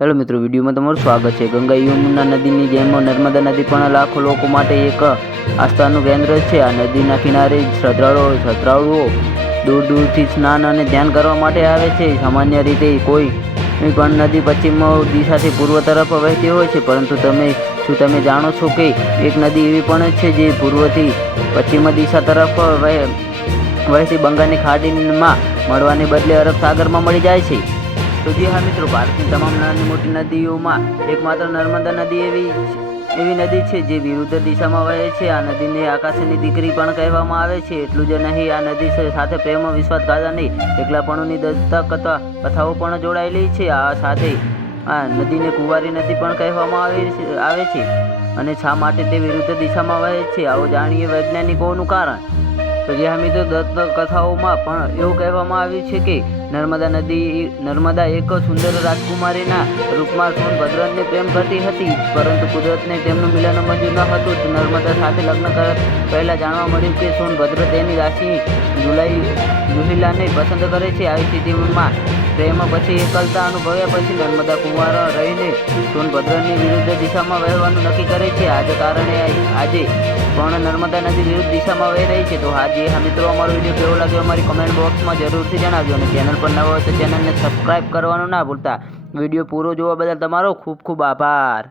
Hello મિત્રો, વિડીયોમાં તમારું સ્વાગત છે। ગંગા યમુના નદીની જેમ નર્મદા નદી પણ લાખો લોકો માટે એક આસ્થાનું કેન્દ્ર છે। આ નદીના કિનારે શ્રદ્ધાળુઓ દૂર દૂરથી સ્નાન અને ધ્યાન કરવા માટે આવે છે। સામાન્ય રીતે કોઈ પણ નદી પશ્ચિમ દિશાથી પૂર્વ તરફ વહેતી હોય છે, પરંતુ શું તમે જાણો છો કે એક નદી એવી પણ છે જે પૂર્વથી પશ્ચિમ દિશા તરફ વહેતી બંગાળની ખાડીમાં મળવાને બદલે અરબ સાગરમાં મળી જાય છે। તો જી હા મિત્રો, ભારતની તમામ નાની મોટી નદીઓમાં એકમાત્ર નર્મદા નદી એવી નદી છે જે વિરુદ્ધ દિશામાં વહે છે। આ નદીને આકાશની દીકરી પણ કહેવામાં આવે છે। એટલું જ નહીં, આ નદી સાથે પ્રેમ, વિશ્વાસઘાત અને એકલાપણુંની દંતક કથાઓ પણ જોડાયેલી છે। આ સાથે આ નદીને કુંવારી નદી પણ કહેવામાં આવે છે। અને શા માટે તે વિરુદ્ધ દિશામાં વહે છે, આવો જાણીએ વૈજ્ઞાનિકોનું કારણ। તો જે હા મિત્રો, દંતકથાઓમાં પણ એવું કહેવામાં આવ્યું છે કે નર્મદા એક સુંદર રાજકુમારીના રૂપમાં સોનભદ્રને પ્રેમ કરતી હતી, પરંતુ કુદરતને તેમનું મિલન મંજૂર ન હતું। નર્મદા સાથે લગ્ન પહેલા જાણવા મળ્યું કે સોનભદ્ર તેની દાસી જુહિલાને પસંદ કરે છે। આવી સ્થિતિમાં પ્રેમ પછી એકલતા અનુભવ્યા પછી નર્મદા કુંવાર રહીને સોનભદ્રની વિરુદ્ધ દિશામાં વહેવાનું નક્કી કરે છે। આ જ કારણે આજે પણ નર્મદા નદી વિરુદ્ધ દિશામાં વહી રહી છે। તો હા મિત્રો, અમારો વિડીયો કેવો લાગ્યો અમારી કમેન્ટ બોક્સમાં જરૂરથી જણાવજો, અને ચેનલ પર નવા હોય તો ચેનલને સબસ્ક્રાઈબ કરવાનું ના ભૂલતા। વિડીયો પૂરો જોવા બદલ તમારો ખૂબ ખૂબ આભાર।